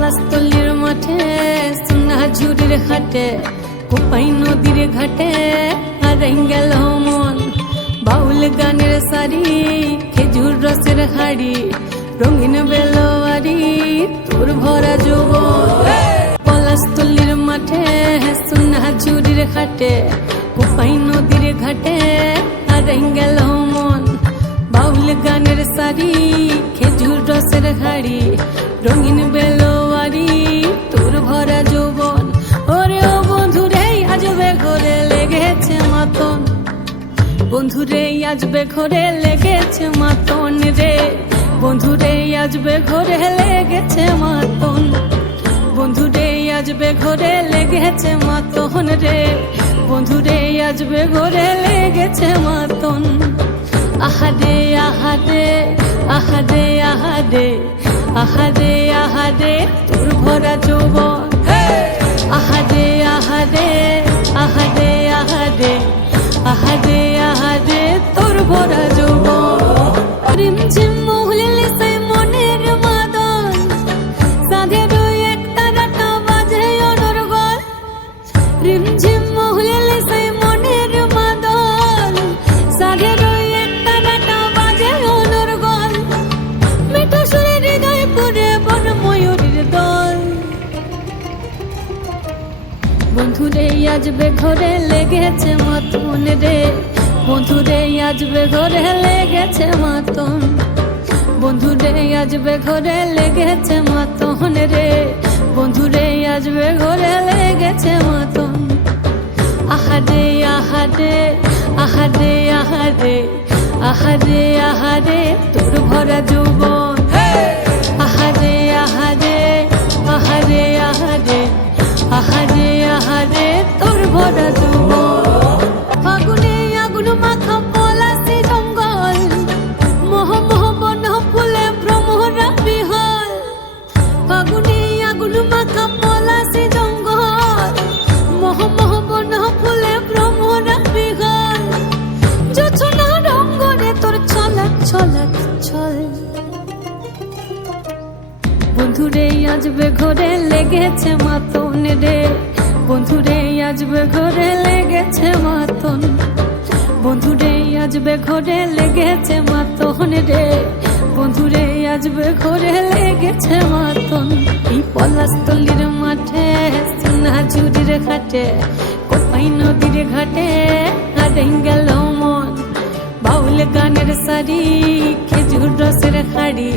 পলাশতলির মাঠে সোনাঝুরির হাটে কোপাই নদীর ঘাটে হারাই গেল মন। বাউল গানের শাড়ি খেজুর রসের হাড়ি রঙিন বেলোয়ারি তোর ভরা যৌবন। পলাশতলির মাঠে সোনাঝুরির হাটে কোপাই নদীর ঘাটে হারাই গেল মন। বাউল গানের শাড়ি খেজুর রসের হাড়ি রঙিন বেলোয়ারি তোর ভরা যৌবন। ওরে ও বন্ধুরে আজবে ঘরে লেগেছে মাতন, বন্ধুরে আজবে ঘরে লেগেছে মাতন রে, বন্ধুরে আজবে ঘরে লেগেছে মাতন, বন্ধুরে আজবে ঘরে লেগেছে মাতন রে, বন্ধুরে আজবে ঘরে লেগেছে মাতন। আহারে আহারে আহারে আহারে আহারে আহারে তোর ভরা যৌবন। আহারে আহারে আহারে আহারে আহারে আহারে তোর ভরা যৌবন। রিমঝিম মহুলিলে সে মনের মাদন, সাধের এক তারাটা বাজে অনর্গল। রিমঝিম মহুলিলে সে মনের মাদন, সাধের এক তারাটা বাজে অনর্গল। মিঠা সুরে হৃদয় পুরে বন ময়ূরীর দল। বন্ধুরে আজবে ঘরে লেগেছে মাতন রে, বন্ধুরে আজবে ঘরে লেগেছে মাতন, বন্ধুরে আজবে ঘরে লেগেছে মাতন রে, বন্ধুরে আজবে ঘরে লেগেছে মাতন। আহারে আহারে আহারে আহারে আহারে আহারে তোর ভরা যৌবন। আহারে আহারে আহারে আহারে আহারে আহারে তোর ভরা যৌবন। ফাগুনে আগুন মাখা পলাশি জঙ্গল, মোহ মোহ বন ফুলে ভ্রমরা বিহল। ফাগুনে আগুন মাখা পলাশি জঙ্গল, মোহ মোহ বন ফুলে ভ্রমরা বিহল। জোছনা রঙ্গনে তোর ছলক ছলক ছল। বন্ধুরে আজবে ঘরে লেগেছে মাতন রে, বন্ধুরে আজবে ঘরে লেগেছে মাতন, বন্ধুরে আজবে ঘরে লেগেছে মাতন রে, বন্ধুরে আজবে ঘরে লেগেছে মাতন। এই পলাশতলির মাঠে সোনাঝুরির ঘাটে কোপাই নদীর ঘাটে হারাই গেল মন। বাউল গানের শাড়ি খেজুর রসের হাড়ি